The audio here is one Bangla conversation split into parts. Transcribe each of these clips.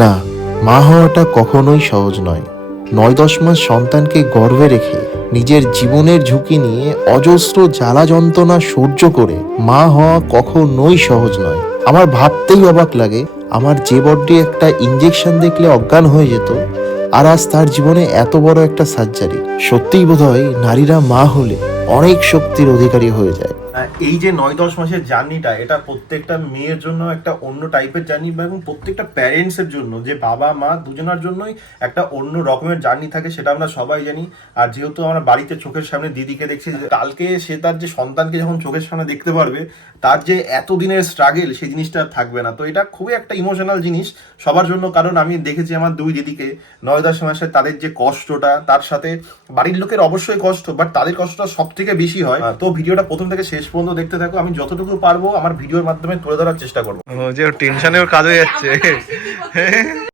না, মা হওয়াটা কখনোই সহজ নয়। নয় দশ মাস সন্তানকে গর্ভে রেখে নিজের জীবনের ঝুঁকি নিয়ে অজস্র জ্বালা যন্ত্রণা সহ্য করে মা হওয়া কখনোই সহজ নয়। আমার ভাবতেই অবাক লাগে, আমার যে বড্ডি একটা ইঞ্জেকশন দেখলে অজ্ঞান হয়ে যেত আর আজ তার জীবনে এত বড় একটা সার্জারি। সত্যিই বোধহয় নারীরা মা হলে অনেক শক্তির অধিকারী হয়ে যায়। এই যে নয় দশ মাসের জার্নিটা, এটা প্রত্যেকটা মেয়ের জন্য একটা অন্য টাইপের জার্নি এবং প্রত্যেকটা প্যারেন্টস এর জন্য, যে বাবা, মা দুজনের জন্যই একটা অন্য রকমের জার্নি থাকে সেটা আমরা সবাই জানি। আর যেহেতু আমরা বাড়িতে চোখের সামনে দিদিকে দেখছি কালকে সে তার যে সন্তানকে যখন চোখের সামনে দেখতে পারবে, তার যে এতদিনের স্ট্রাগেল সেই জিনিসটা থাকবে না। তো এটা খুবই একটা ইমোশনাল জিনিস সবার জন্য, কারণ আমি দেখেছি আমার দুই দিদিকে নয় দশ মাসে তাদের যে কষ্টটা, তার সাথে বাড়ির লোকের অবশ্যই কষ্ট বাট তাদের কষ্টটা সব থেকে বেশি হয়। তো ভিডিওটা প্রথম থেকে শেষ পর্যন্ত দেখতে থাকো। আমি যতটুকু পারব আমার ভিডিওর মাধ্যমে তুলে ধরার চেষ্টা করব। যে টেনশনে ওর কাজ হয়ে যাচ্ছে।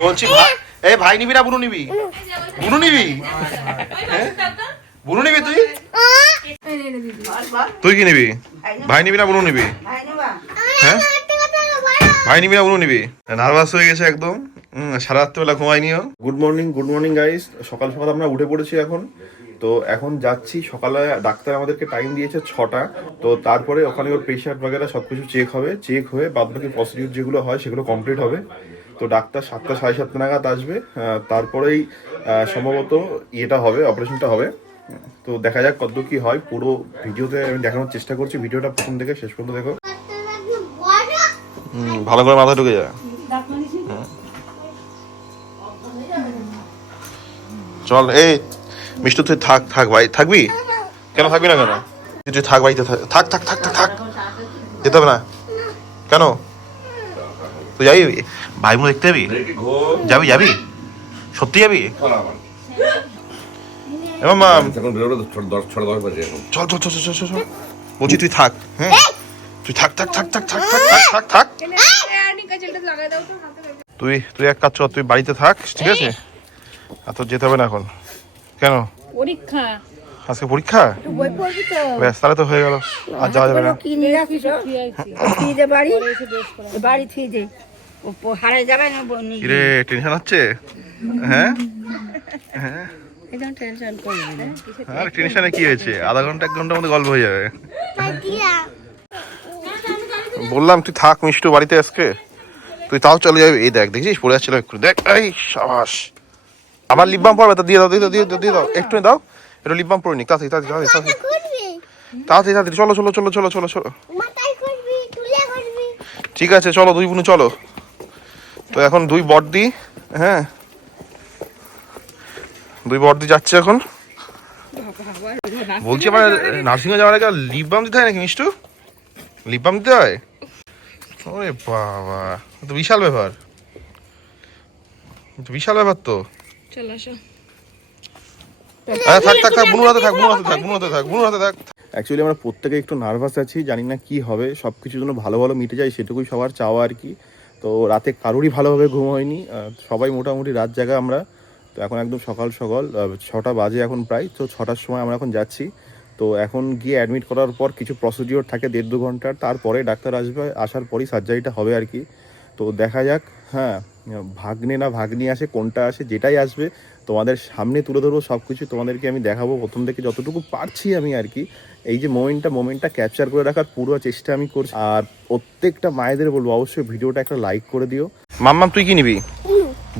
বলছি ভাই এই ভাই নিবি না বুনু নিবি? বুনু নিবি? হ্যাঁ? বুনু নিবি তুই? তুই কি নিবি? ভাই নিবি। না বুনু নিবি? হ্যাঁ? ভাই নিবি না বুনু নিবি? নার্ভাস হয়ে গেছে একদম। সারা রাত্রেবেলা ঘুমাইনিও good morning good morning guys সকাল সকাল আমরা উঠে পড়েছি এখন। তো এখন যাচ্ছি সকালে ডাক্তার আমাদেরকে টাইম দিয়েছে ছটা তো তারপরে ওখানে ওর প্রেশার বাগেরা সব কিছু চেক হবে চেক হয়ে বাদ বাকি প্রসিডিউর যেগুলো হয় সেগুলো কমপ্লিট হবে। তো ডাক্তার সাতটা সাড়ে সাতটা নাগাদ আসবে তারপরেই সম্ভবত ইয়েটা হবে অপারেশনটা হবে। তো দেখা যাক কত কি হয় পুরো ভিডিওতে আমি দেখানোর চেষ্টা করছি ভিডিওটা প্রথম থেকে শেষ পর্যন্ত দেখো। ভালো করে মাথা ঢুকে যায়। চল এই মিষ্টু তুই থাক থাক ভাই থাকবি কেন থাকবি না কেন তুই তুই থাক বাড়িতে থাক থাক থাক থাক থাক থাক যেতে হবে না কেন তুই যাবি ভাই বোন দেখতে যাবি যাবি যাবি সত্যি যাবি এবার মা চল চল চল চল চল, চল বলছি তুই থাক হ্যাঁ তুই থাক থাক থাক থাক থাক থাক থাক থাক থাক তুই তুই এক কাজ কর তুই বাড়িতে থাক ঠিক আছে আর তোর যেতে হবে না এখন কেন? পরীক্ষা। আজকে পরীক্ষা? বই পড়বি তো। ব্যাস তাহলে তো হয়ে গেল। আর যাওয়া যাবে না। কি নিয়ে রাখিস থুই দে বাড়ি? বাড়ি দে ও হারাই যাবে না কিরে টেনশন হচ্ছে? হ্যাঁ? একদম টেনশন করবি না। আর টেনশনে কি হয়েছে? আধা ঘণ্টা এক ঘণ্টার মধ্যে গল্প হয়ে যাবে। বললাম তুই থাক মিষ্টু বাড়িতে আজকে। তুই তাও চলে যাবি। এই দেখ দেখছিস পড়ে যাচ্ছিল একটু। দেখ এই সাবাস। আবার লিপ বাম পড়বে তা দিয়ে দাও দিয়ে দাও দিয়ে দাও দিয়ে দাও। একটু দাও। একটু লিপ বাম পরে নি তাড়াতাড়ি তাড়াতাড়ি তাড়াতাড়ি। তাড়াতাড়ি তাড়াতাড়ি চলো চলো চলো চলো চলো চলো। ঠিক আছে চলো দুই বোনু চলো। তো এখন দুই বর্দি হ্যাঁ। দুই বর্দি যাচ্ছে এখন। বলছি আবার নার্সিংহোমে যাওয়ার আগে লিপ বাম দিতে হয় নাকি মিষ্টু? লিপ বাম দিতে হয়? ওরে বাবা তো বিশাল ব্যাপার। বিশাল ব্যাপার তো। চল আসো। থাক থাক থাক বুনুর হাতে থাক বুনুর হাতে থাক বুনুর হাতে থাক বুনুর হাতে থাক। অ্যাকচুয়ালি আমরা প্রত্যেকে একটু নার্ভাস আছি জানি না কি হবে সব কিছুর জন্য ভালো ভালো মিটে যায় সেটুকুই সবার চাওয়া আর কি। তো রাতে কারোরই ভালোভাবে ঘুম হয়নি সবাই মোটামুটি রাত জায়গা আমরা। তো এখন একদম সকাল সকাল ছটা বাজে এখন প্রায় তো ছটার সময় আমরা এখন যাচ্ছি। তো এখন গিয়ে অ্যাডমিট করার পর কিছু প্রসিডিওর থাকে দেড় দু ঘণ্টার তারপরে ডাক্তার আসবে আসার পরই সার্জারিটা হবে আর কি। তো দেখা যাক হ্যাঁ ভাগ্নে না ভাগ্নি আসে কোনটা আসে যেটাই আসবে তোমাদের সামনে তুলে ধরবো সব কিছু তোমাদেরকে আমি দেখাবো প্রথম থেকে যতটুকু পারছি আমি আর কি। এই যে মোমেন্টটা মোমেন্টটা ক্যাপচার করে রাখার পুরো চেষ্টা আমি করছি। আর প্রত্যেকটা মায়েদের বলব অবশ্যই ভিডিওটা একটা লাইক করে দিও। মাম্মাম তুই কি নিবি?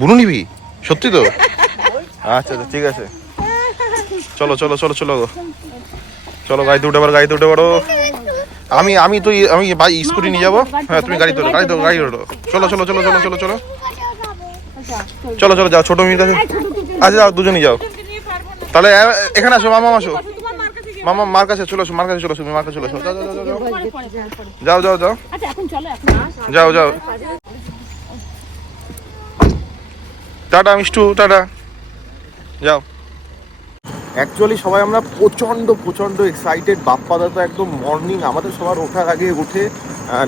বুনু নিবি? সত্যি তো? আচ্ছা আচ্ছা ঠিক আছে। চলো চলো চলো চলো। গো চলো গাড়িতে উঠে পারো গাড়িতে উঠে পারো আমি আমি তুই আমি স্কুটি নিয়ে যাব। হ্যাঁ তুমি গাড়িতে ওঠো গাড়িতে ওঠো, গাড়ি ওঠো। চলো চলো চলো চলো চলো চলো। চলো চলো যাও ছোট মেয়ের কাছে। আচ্ছা যাও দুজনেই যাও। তাহলে এখানে আসো মামা আসো। মামা মার কাছে চলো আসো মার কাছে চলো আসো মার কাছে চলো আসো। যাও যাও যাও যাও যাও। আচ্ছা যাও যাও। Tata Mishtu tata. যাও। অ্যাকচুয়ালি সবাই আমরা প্রচণ্ড প্রচণ্ড এক্সাইটেড বাপ্পাদা তো একদম মর্নিং আমাদের সবার ওঠার আগে উঠে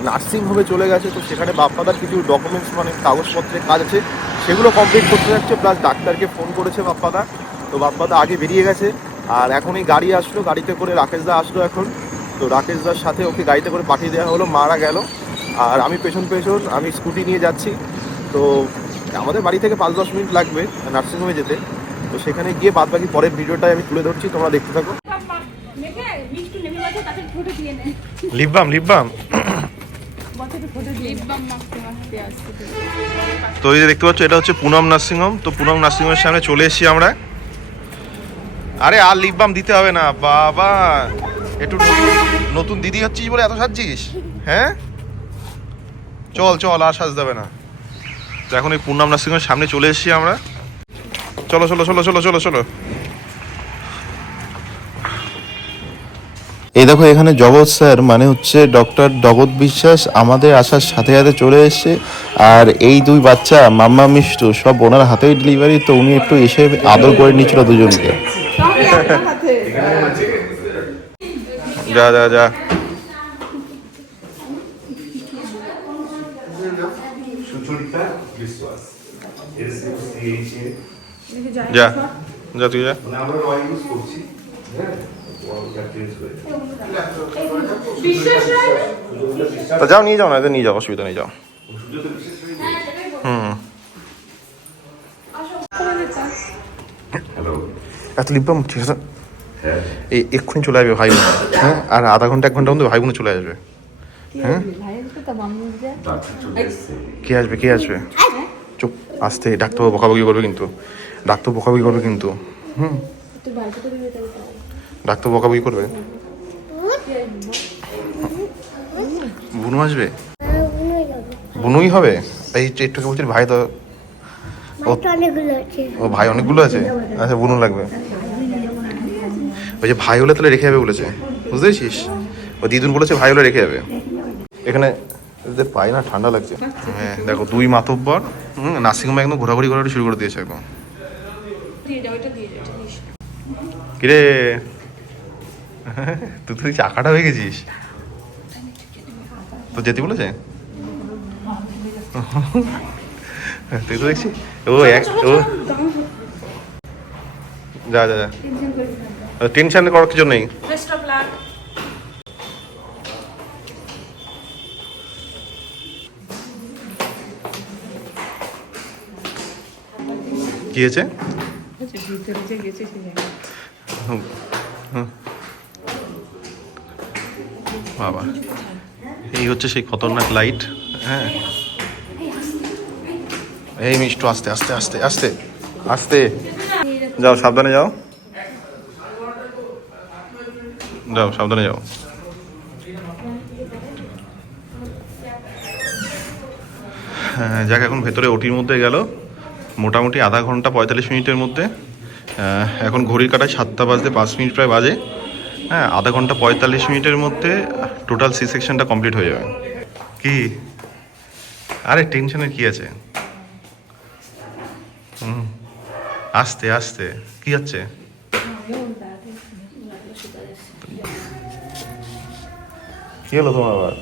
নার্সিং হোমে চলে গেছে, তো সেখানে বাপ্পাদার কিছু ডকুমেন্টস মানে কাগজপত্রের কাজ আছে, সেগুলো কমপ্লিট করতে যাচ্ছে প্লাস ডাক্তারকে ফোন করেছে বাপ্পাদা তো বাপ্পাদা আগে বেরিয়ে গেছে, আর এখন এই গাড়ি আসলো, গাড়িতে করে রাকেশদা আসলো এখন। তো রাকেশদার সাথে ওকে গাড়িতে করে পাঠিয়ে দেওয়া হলো, মারা গেল। আর আমি পেছন পেছন, আমি স্কুটি নিয়ে যাচ্ছি। তো আমাদের বাড়ি থেকে পাঁচ দশ মিনিট লাগবে নার্সিংহোমে যেতে। তো সেখানে গিয়ে বাদ বাকি পরের ভিডিওটাই আমি তুলে ধরছি, তোমরা দেখতে থাকো মেখে মিষ্টি নেমে গেছে তাদের ফটো দিয়ে লিপবাম লিপবাম লিপবাম মাখতে মাখতে তো এই যে দেখতে পাচ্ছ এটা হচ্ছে পুনম নার্সিংহোম। তো পুনম নার্সিংহোমের সামনে চলে এসেছি আমরা। আরে আর লিপবাম দিতে হবে না বাবা। একটু নতুন- দিদি হচ্ছিস বলে এত সাজছিস? হ্যাঁ? চল চল আর সাজ দেবে না। তো এখন এই পূর্ণাম নার্সিংহোমের সামনে চলে এসেছি আমরা। চলো চলো চলো চলো চলো চলো। এই দেখো, এখানে জগৎ স্যার মানে হচ্ছে ডক্টর জগৎ বিশ্বাস আমাদের আসার সাথে সাথে চলে এসছে। আর এই দুই বাচ্চা, মাম্মা মিষ্টু, সব ওনার হাতেই ডেলিভারি তো উনি একটু এসে আদর করে নিয়েছিল দুজনকে। যা যা যা। যা যা, তুই যা। তা যাও নিয়ে যাও না নিয়ে যাও অসুবিধা নেই যাও। হুম। এত লিপবাম ঠিক আছে? এই এক্ষুনি চলে আসবে ভাই বোন। হ্যাঁ? আর আধা ঘণ্টা এক ঘণ্টা মধ্যে ভাই বোন চলে আসবে। হ্যাঁ? কে আসবে কে আসবে? চুপ আসতে ডাক্তার বকাবকি করবে কিন্তু। ডাক্তার বকাবকি করবে কিন্তু। হুম। ডাক্তার বকাবকি করবে? বুনু আসবে? বুনুই হবে? এই যে একটু বলছি ভাই তো ও ভাই অনেকগুলো আছে। আচ্ছা বুনু লাগবে। ওই যে ভাই হলে তাহলে রেখে যাবে বলেছে। বুঝতে পেরেছিস? ও দিদুন বলেছে ভাই হলে রেখে যাবে। এখানে এদের পাই না ঠান্ডা লাগছে। হ্যাঁ দেখো দুই মাতব্বর হুম নার্সিংহোমে একদম ঘোরাঘুরি করা শুরু করে দিয়েছে একদম। কিরে? তুই তুই চাকাটা হয়ে গেছিস। তো যেতে বলেছে? তুই তো দেখছি। ও এক ও যা যা যা। টেনশন করার কিছু নেই। কি হয়েছে? ভিতরে যে গেছে সে জায়গায় হুম, হুম। বাবা। এই হচ্ছে সেই খতরনাক লাইট হ্যাঁ। এই মিষ্টু আস্তে আস্তে আস্তে আস্তে আস্তে। যাও সাবধানে যাও। যাও সাবধানে যাও। হ্যাঁ, যাক এখন ভেতরে ওটির মধ্যে গেল। মোটামুটি আধা ঘণ্টা পঁয়তাল্লিশ মিনিটের মধ্যে। এখন ঘড়ির কাটায় সাতটা বাজতে পাঁচ মিনিট প্রায় বাজে। হ্যাঁ আধা ঘণ্টা পঁয়তাল্লিশ মিনিটের মধ্যে টোটাল সি সেকশনটা কমপ্লিট হয়ে যাবে। কি? আরে টেনশনের কি আছে? হুম, আস্তে আস্তে, কি হচ্ছে? কি হলো তোমার আবার?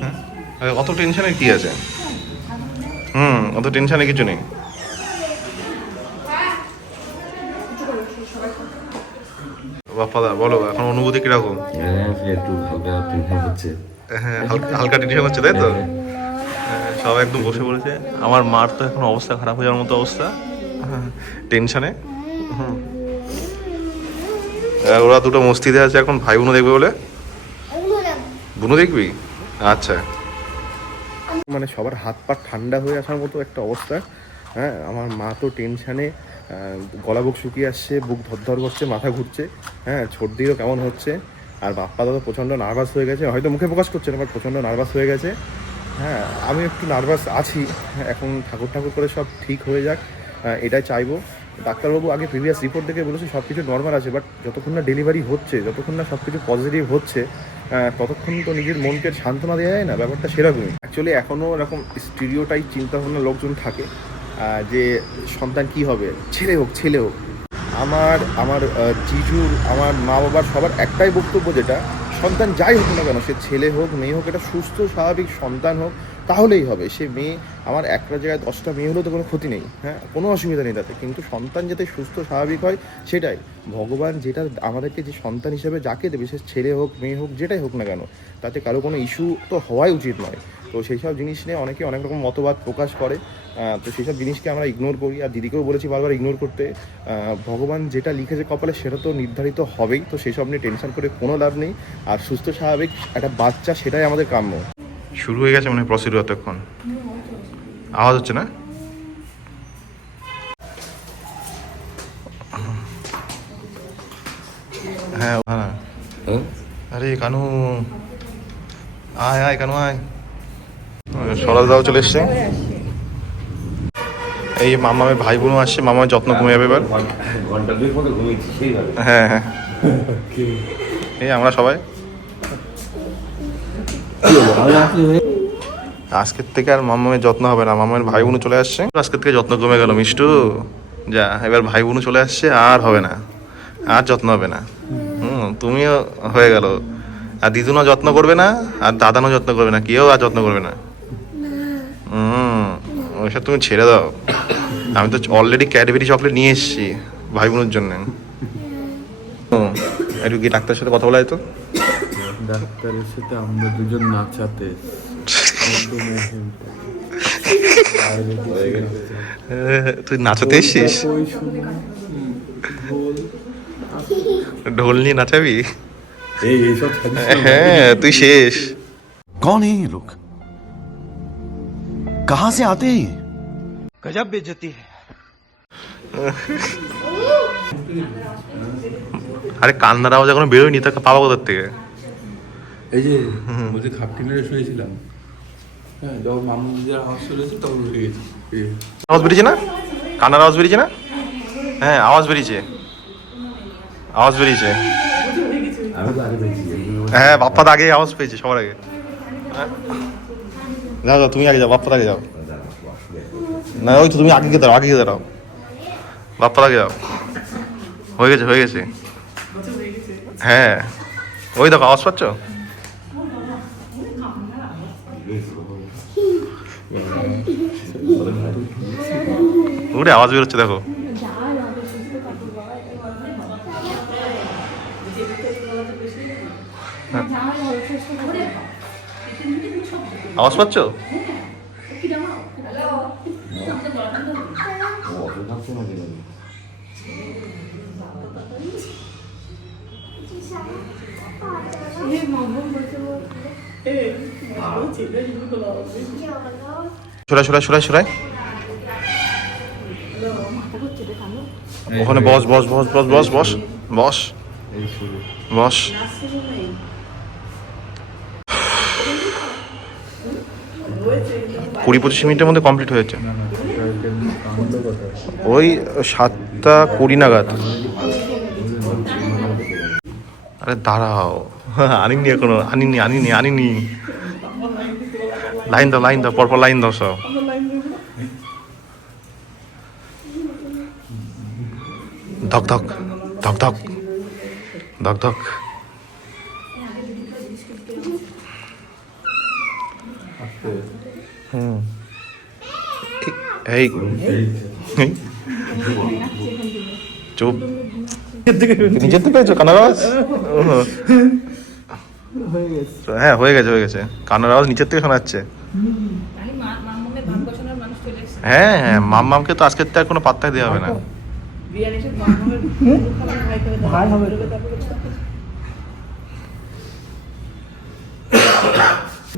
হ্যাঁ? অত টেনশনের কি আছে? হুম, অত টেনশনে কিছু নেই। বাপ্পাদা বলো এখন অনুভূতি কীরকম? হ্যাঁ একটু হালকা টেনশন হচ্ছে। হ্যাঁ হালকা হালকা টেনশন হচ্ছে তাই তো? হ্যাঁ, সবাই একদম বসে পড়েছে। আমার মার তো এখন অবস্থা খারাপ হয়ে যাওয়ার মতো অবস্থা। হ্যাঁ, টেনশনে হুম। আর ওরা দুটো মস্তিতে আছে এখন ভাই বোনও দেখবে বলে? বুনু দেখবি? আচ্ছা। মানে সবার হাত পা ঠান্ডা হয়ে আসার মতো একটা অবস্থা। হ্যাঁ আমার মা তো টেনশানে গলা বুক শুকিয়ে আসছে বুক ধরধর করছে মাথা ঘুরছে। হ্যাঁ সর্দিও কেমন হচ্ছে? আর বাপ্পা দাদা প্রচণ্ড নার্ভাস হয়ে গেছে। হয়তো মুখে প্রকাশ করছে না বাট প্রচণ্ড নার্ভাস হয়ে গেছে। হ্যাঁ আমি একটু নার্ভাস আছি। হ্যাঁ, এখন ঠাকুর ঠাকুর করে সব ঠিক হয়ে যাক। এটাই চাইব। ডাক্তারবাবু আগে প্রিভিয়াস রিপোর্ট দেখে বলেছে সব কিছু নর্মাল আছে বাট যতক্ষণ না ডেলিভারি হচ্ছে যতক্ষণ না সব কিছু পজিটিভ হচ্ছে ততক্ষণ তো নিজের মনকে সান্ত্বনা দেওয়া যায় না। ব্যাপারটা সেরকমই। অ্যাকচুয়ালি এখনও এরকম স্টিরিওটাই চিন্তাভাবনা লোকজন থাকে। যে সন্তান কি হবে, ছেলে হোক ছেলে হোক। আমার আমার জিজুর, আমার মা বাবার সবার একটাই বক্তব্য যেটা, সন্তান যাই হোক না কেন, সে ছেলে হোক, মেয়ে হোক, এটা সুস্থ, স্বাভাবিক সন্তান হোক তাহলেই হবে। সে মেয়ে, আমার একটা জায়গায় দশটা মেয়ে হলেও তো কোনো ক্ষতি নেই হ্যাঁ? কোনো অসুবিধা নেই তাতে। কিন্তু সন্তান যাতে সুস্থ, স্বাভাবিক হয়, সেটাই। ভগবান যেটা আমাদেরকে যে সন্তান হিসেবে যাকে দেবে, সে ছেলে হোক, মেয়ে হোক, যেটাই হোক না কেন, তাতে কারও কোনো ইস্যু তো হওয়াই উচিত নয়। তো সেই সব জিনিস নিয়ে অনেকে অনেক রকম মতবাদ প্রকাশ করে। তো সেই সব জিনিসকে আমরা ইগনোর করি। আর দিদিকেও বলেছি বারবার ইগনোর করতে। ভগবান যেটা লিখেছে কপালে, সেটা তো নির্ধারিত হবেই। তো সেই সব নিয়ে টেনশন করে কোনো লাভ নেই। আর সুস্থ, স্বাভাবিক একটা বাচ্চা, সেটাই আমাদের কাম্য। শুরু হয়ে গেছে মানে প্রসিডিউর এতক্ষণ আওয়াজ হচ্ছে না? হ্যাঁ হ্যাঁ। আরে কানু। আয় আয় কানু আয়। সরল দাও চলে এসছে। এই মামামের ভাই বোনও আসছে মামার যত্ন কমে যাবে এবার। ঘন্টা- ঘণ্টা দুই ঘুমিয়েছি হ্যাঁ হ্যাঁ। এই আমরা সবাই। আজকের থেকে আর মামামের যত্ন হবে না। মামামের ভাই বোনও চলে আসছে। আজকের থেকে যত্ন কমে গেল মিষ্টু। যা, এবার ভাই বোনও চলে আসছে, আর হবে না। আর যত্ন হবে না। হুম, তুমিও হয়ে গেল। আর দিদুনও যত্ন করবে না, আর দাদানও যত্ন করবে না। কেউ আর যত্ন করবে না। হুম ওইসব তুমি ছেড়ে দাও। আমি তো অলরেডি ক্যাডবেরি চকলেট নিয়ে এসেছি ভাই বোনের জন্য। একটু গিয়ে ডাক্তারের সাথে কথা বলা তো ডাক্তারের সাথে আমরা দুজন নাচাতে তুই নাচাতে এসছিস ওই সময় ঢোল ঢোল নিয়ে নাচাবি এই এইসব থাকছে হ্যাঁ তুই শেষ कौन है ये लोग कहां से आते हैं ये আরে কান্নার আওয়াজ এখনো বেরোয়নি তাকে পাবো কোথার থেকে এই যে বলছি খাপটি মেরে শুয়েছিলাম। হ্যাঁ যখন মামু চলেছে তখন উঠে গেছি। আওয়াজ বেরিয়েছে না? কান্নার আওয়াজ বেরিয়েছে না? হ্যাঁ আওয়াজ বেরিয়েছে। আওয়াজ বেরিয়েছে। হ্যাঁ বাপ্পা আগে আওয়াজ পেয়েছে সবার আগে। হ্যাঁ। যাও যাও তুমি আগে যাও বাপ্পা আগে যাও। না ওই তো তুমি আগে গিয়ে দাঁড়াও আগে গিয়ে দাঁড়াও। বাপ্পা আগে যাও। হয়ে গেছে হয়ে গেছে। হ্যাঁ। ওই দেখো আওয়াজ পাচ্ছ? ওরে আওয়াজ বেরোচ্ছে দেখো। আওয়াজ পাচ্ছ? সরাই সরাই সরাই সরাই ওখানে বস বস বস বস বস বস বস বস কুড়ি পঁচিশ মিনিটের মধ্যে কমপ্লিট হয়েছে। ওই সাতটা কুড়ি নাগাদ। আরে দাঁড়াও। আনিনি এখনও। আনিনি আনিনি আনিনি। লাইন দাও লাইন দাও, পরপর লাইন দাও সব। ধক ধক ধক ধক ধক ধক হুম এই। চুপ নিজের থেকে পেয়েছ কানার আওয়াজ হ্যাঁ হয়ে গেছে হয়ে গেছে কানার আওয়াজ নিচের থেকে শোনাচ্ছে হ্যাঁ হ্যাঁ মাম্মামকে তো আজকের তো আর কোনো পাত্তাই দেওয়া হবে না ভাই হবে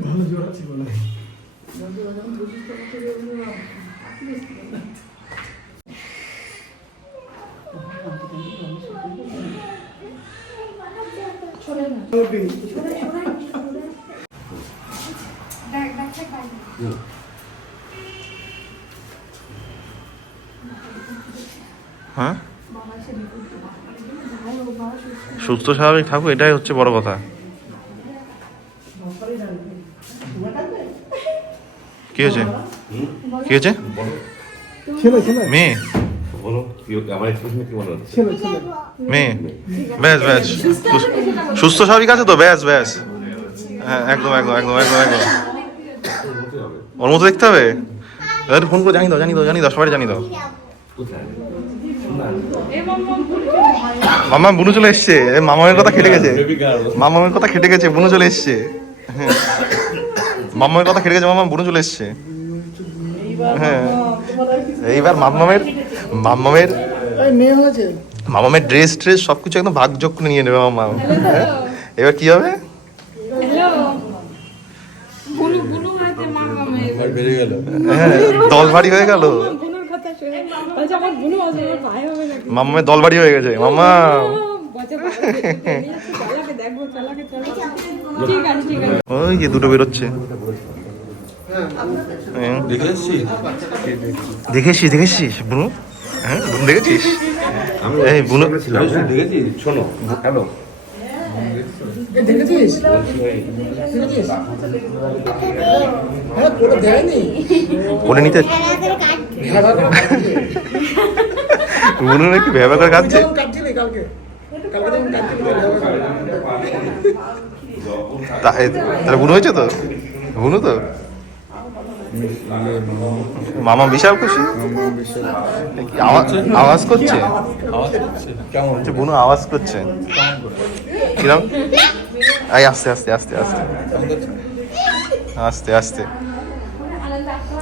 ভালো জোর আছে Yeah. সুস্থ স্বাভাবিক থাকুক এটাই হচ্ছে বড় কথা। কি হয়েছে? কি হয়েছে? মেয়ে। মেয়ে। ব্যাস ব্যাস। সুস্থ স্বাভাবিক আছে তো? ব্যাস ব্যাস। হ্যাঁ একদম একদম একদম একদম একদম। ওর মতো দেখতে হবে? ফোন করে জানি দাও জানি দাও জানি দাও সবাই জানি দাও। মামা বুনু চলে এসছে। এ মামামের কথা খেটে গেছে। মামামের কথা খেটে গেছে বুনু চলে এসছে। হ্যাঁ। মামামের কথা খেটে গেছে মামা বুনু চলে এসছে। হ্যাঁ। এইবার মামামের মামামের মামামের ড্রেস ট্রেস সবকিছু একদম ভাগযোগ করে নিয়ে নেবে মামা। হ্যাঁ? এবার কি হবে? হ্যাঁ দল ভারী হয়ে গেল। মামামের দল ভারী হয়ে গেছে। মামা বলছে চালাকে দেখব চালাকে চালাকে ঠিক আছে ঠিক আছে ওই যে দুটো বেরোচ্ছে। হ্যাঁ। দেখে দেখেছিস? দেখেছিস? বুনু? হ্যাঁ বুনু দেখেছিস? এই বুনু। দেখেছিস? শোনো হ্যালো কোলে নিতে। বুনু নাকি ভেবা করে এ, তাহলে বুনু হয়েছে তো? বুনু তো? মামা বিশাল খুশি? আওয়াজ আওয়াজ করছে আওয়াজ করছে? কেমন? যে বুনু আওয়াজ করছে। কিরম? এই আস্তে আস্তে আস্তে আস্তে। আস্তে আস্তে উঠে যাচ্ছে দেখ মেয়ে উঠে এসছে বুনুরে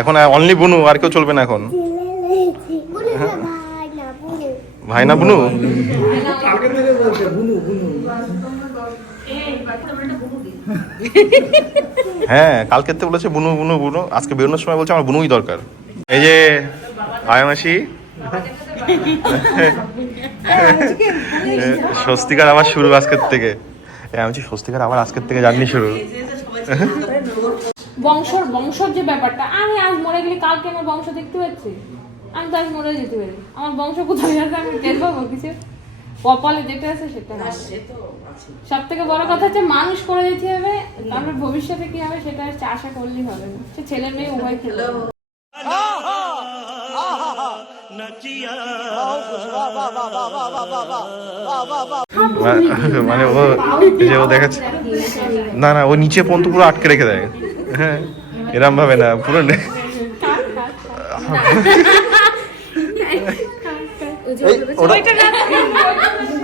এখন অনলি বুনু আর কেউ চলবে না এখন। ভাই না বুনু? হ্যাঁ কালকে তো বলেছে বুনু বুনু বুনু। আজকে বেরোনোর সময় বলছে আমার বুনুই দরকার। এই যে আয়ামাসি। স্বস্তিকার আমার শুরু আজকের থেকে। আমি বলছি, স্বস্তিকার আবার আজকের থেকে জার্নি শুরু। বংশর বংশর যে ব্যাপারটা আমি আজ মরে গেলে কালকে আমার বংশ দেখতে পাচ্ছি। আমি তো আজ মরে যেতে পারি। আমার বংশ কোথায় আছে আমি টের পাবো কিছু? কপালে যেটা আছে সেটা সব থেকে বড় কথা হচ্ছে মানুষ করে দিতে হবে তারপর ভবিষ্যতে কি হবে সেটা হচ্ছে আশা করলেই হবে না। সে ছেলে মেয়ে উভয় খেলে মানে ও এই যে ও দেখাচ্ছে। না না ও নিচে পর্যন্ত পুরো আটকে রেখে দেয়। হ্যাঁ এরম ভাবে না পুরো নে-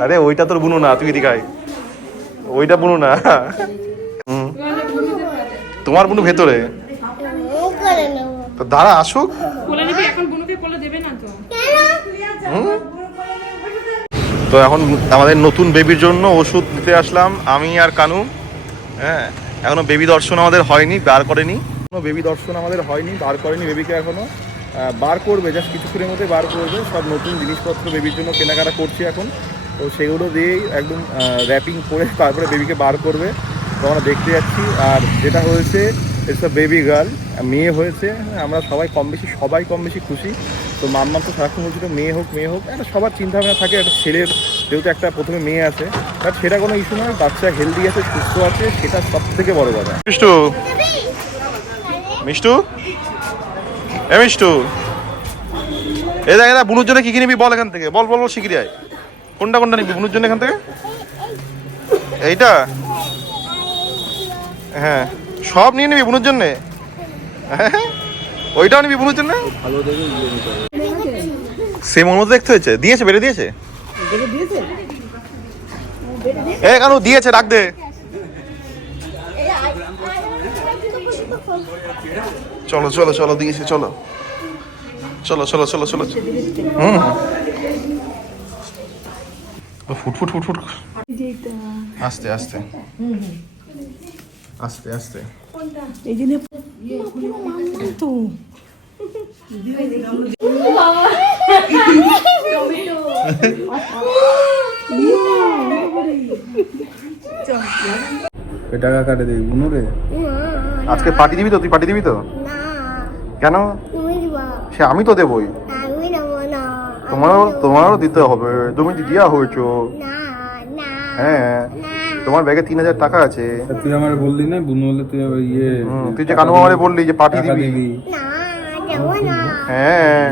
আরে ওইটা তোর বুনো না তুই আয়। ওইটা বুনো না। হুম। তোমার বুনু ভেতরে। তো দাঁড়া আসুক বলে নিবি এখন বুনুকে বলে দেবে না তো তো এখন আমাদের নতুন বেবির জন্য ওষুধ দিতে আসলাম, আমি আর কানু। হ্যাঁ এখনও বেবি দর্শন আমাদের হয়নি, বার করেনি। কোনো বেবি দর্শন আমাদের হয়নি, বার করেনি বেবিকে এখনও। বার করবে জাস্ট কিছুক্ষণের মধ্যে বার করবে, সব নতুন জিনিসপত্র বেবির জন্য কেনাকাটা করছি এখন। তো সেগুলো দিয়েই একদম র্যাপিং করে তারপরে বেবিকে বার করবে। তো আমরা দেখতে যাচ্ছি, আর যেটা হয়েছে ইটস বেবি গার্ল মেয়ে হয়েছে হ্যাঁ, আমরা সবাই কম বেশি সবাই কম বেশি খুশি। তো মাম্মা তো সারাক্ষণ বলছিল মেয়ে হোক মেয়ে হোক। একটা সবার চিন্তাভাবনা থাকে একটা ছেলের যেহেতু একটা প্রথমে মেয়ে আছে বাট সেটা কোনো ইস্যু নয় বাচ্চা হেলদি আছে সুস্থ আছে সেটা সব থেকে বড় কথা। মিষ্টু? মিষ্টু? এ মিষ্টু? এ দেখ এদা বুনুর জন্য কি কি নিবি বল এখান থেকে। বল বল বল শিগগিরি আয়। কোনটা কোনটা নিবি? বুনুর জন্য এখান থেকে? এইটা? হ্যাঁ। সব নিয়ে নিবি বুনুর জন্যে? হ্যাঁ? ওইটাও নিবি বুনুর জন্য? সেম অনুমতি দেখতে হয়েছে। দিয়েছে বেড়ে দিয়েছে? এ কেন দিয়েছে ডাক দে। চলো চলো চলো দিয়েছে চলো। চলো চলো চলো চলো। হুম। ফুট ফুট ফুট ফুট। আস্তে আস্তে। আস্তে আস্তে। টাকা কাটে দিই বুনুরে আজকে পার্টি দিবি তো? তুই পার্টি দিবি তো? কেন? সে আমি তো দেবই। তোমারও তোমারও দিতে হবে। তুমি দিয়া হয়েছো। না না। হ্যাঁ। তোমার ব্যাগে তিন হাজার টাকা আছে। তুই আমার বললি না? বুনু হলে তুই আবার ইয়ে হুম, তুই যে কানু মামারে বললি যে পার্টি টাকা দিবি। হ্যাঁ।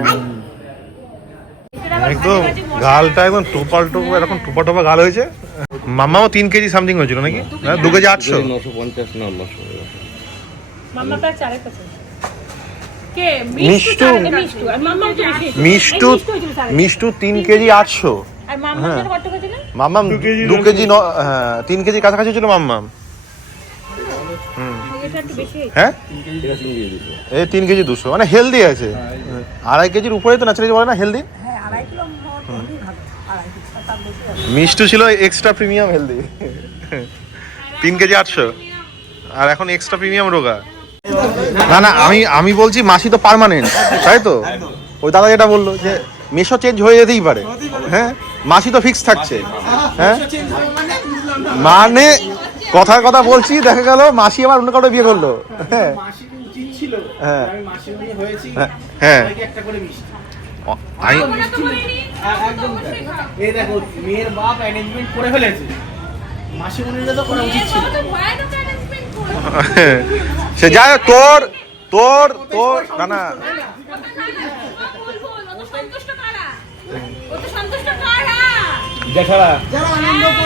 একদম গালটা একদম টোপাল টোপা এরকম টোপা টোপা গাল হয়েছে। মামাও তিন কেজি সামথিং হয়েছিল নাকি? হ্যাঁ দু কেজি আটশো। নশো পঞ্চাশ না নশো মাম্মা প্রায় চারের কাছে মিষ্টু। মিষ্টু তিন কেজি আটশো। আর মাম্মা যেন কত ছিল? মাম্মাম দু কেজি ন হ্যাঁ তিন কেজি কাছাকাছি ছিল মাম্মাম এটা একটু বেশি হয়েছে। হ্যাঁ? এই তিন কেজি দুশো। মানে হেলদি আছে। আড়াই কেজির উপরে তো ন্যাচারালি বলে না হেলদি মিষ্টু ছিল এক্সট্রা প্রিমিয়াম হেলদি তিন কেজি আটশো। আর এখন এক্সট্রা প্রিমিয়াম রোগা। না না আমি আমি বলছি মাসি তো পার্মানেন্ট তাই তো? ওই দাদা যেটা বলল যে মেশো চেঞ্জ হয়ে যেতেই পারে। হ্যাঁ? মাসি তো ফিক্স থাকছে। হ্যাঁ? মানে কথার কথা বলছি দেখা গেল মাসি আবার অন্য কাউকে বিয়ে করল। হ্যাঁ। হ্যাঁ। হ্যাঁ। উচিত ছিল। সে যাই হোক, তোর তোর তোর না না? জেঠারা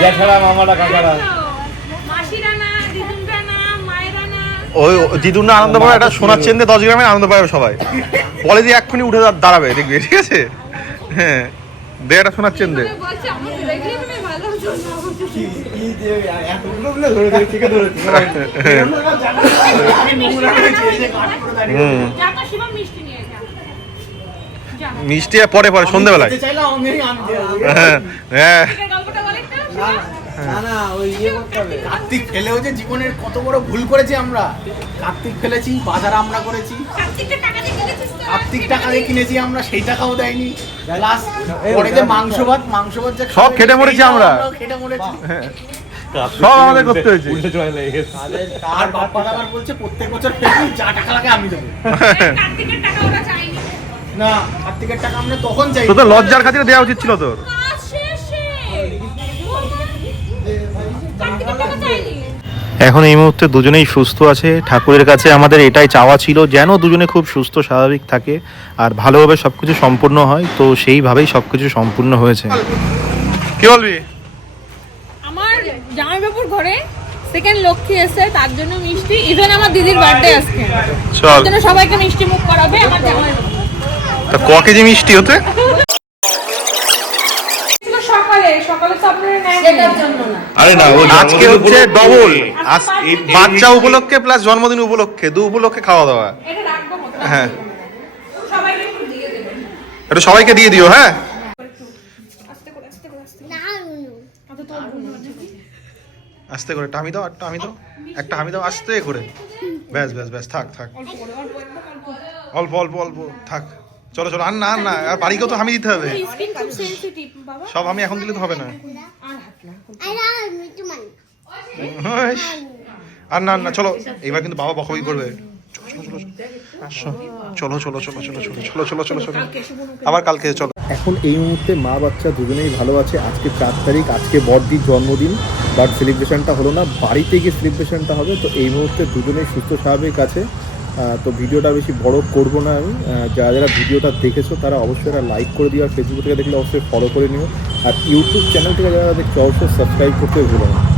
জেঠারা মামারা কাকারা। ওই দিদুর না আনন্দ পাড়া একটা সোনার চেন দশ গ্রামে আনন্দ পাবে সবাই। বলে দিয়ে এক্ষুনি উঠে দাঁড়াবে দেখবে ঠিক আছে? হ্যাঁ দে একটা সোনার চেন দে। হুম মিষ্টি পরে পরে সন্ধ্যেবেলায় হ্যাঁ হ্যাঁ। না না, ওই ইয়ে করতে হবে। কার্তিক ফেলেও যে জীবনের কত বড় ভুল করেছি আমরা। কার্তিক ফেলেছি বাজার আমরা করেছি। কার্তিকটা টাকা দিয়ে কিনেছিস তো? কার্তিক টাকা দিয়ে কিনেছি আমরা সেই টাকাও দেয়নি। প্লাস পরে যে মাংস ভাত মাংস ভাত যে সব খেটে মরেছি আমরা। খেটে মরেছি। সব আমাদের করতে হয়েছে। আর বাপ্পা আবার বলছে প্রত্যেক বছর ফেলি যা টাকা লাগে আমি দেবো। কার্তিকের টাকা ওরা চাইনি না কার্তিকের টাকা আমরা তখন চাই তো লজ্জার খাতিরে দেওয়া উচিত ছিল তোর। এখন এই মুহূর্তে দুজনেই সুস্থ আছে। ঠাকুরের কাছে আমাদের এটাই চাওয়া ছিল যেন দুজনে খুব সুস্থ স্বাভাবিক থাকে আর ভালোভাবে সব কিছু সম্পূর্ণ হয়। তো সেইভাবেই সব কিছু সম্পূর্ণ হয়েছে। কি বলবি? আমার জামাইবাবুর ঘরে সেকেন্ড লক্ষ্মী এসে তার জন্য মিষ্টি ইভেন আমার দিদির বার্থডে আজকে। চল। সবাইকে মিষ্টি মুখ করাবে আমার জামাইবাবু। তা ক কেজি মিষ্টি হতে সকালে সকালে তো আপনারা সেটার জন্য না। আরে না আজকে হচ্ছে ডবল আজ বাচ্চা উপলক্ষে প্লাস জন্মদিন উপলক্ষে দু উপলক্ষে খাওয়া দাওয়া। এটা হ্যাঁ। সবাইকে দিয়ে সবাইকে দিয়ে দিও হ্যাঁ? আস্তে করে একটা আমি দাও একটা আমি দাও। একটা আমি দাও আস্তে করে। ব্যাস ব্যাস ব্যাস থাক থাক। অল্প অল্প অল্প থাক। চলো চলো আর না আর না আর বাড়িকেও তো আমি দিতে হবে। সব আমি এখন দিলে তো হবে না। আর না না চলো এবার কিন্তু বাবা বকবি করবে। চলো চলো চলো চলো চলো চলো চলো চলো চলো। আবার কালকে চলো। এখন এই মুহূর্তে মা বাচ্চা দুজনেই ভালো আছে। আজকে চার তারিখ আজকে বড়দির জন্মদিন। বাট সেলিব্রেশনটা হলো না বাড়িতে গিয়ে সেলিব্রেশনটা হবে। তো এই মুহূর্তে দুজনেই সুস্থ স্বাভাবিক আছে। তো ভিডিওটা বেশি বড় করব না আমি। যারা যারা ভিডিওটা দেখেছ, তারা অবশ্যই একটা লাইক করে দিও, আর ফেসবুক থেকে দেখলে অবশ্যই ফলো করে নিও। আর ইউটিউব চ্যানেল থেকে যারা দেখছ, অবশ্যই সাবস্ক্রাইব করতে ভুলো না।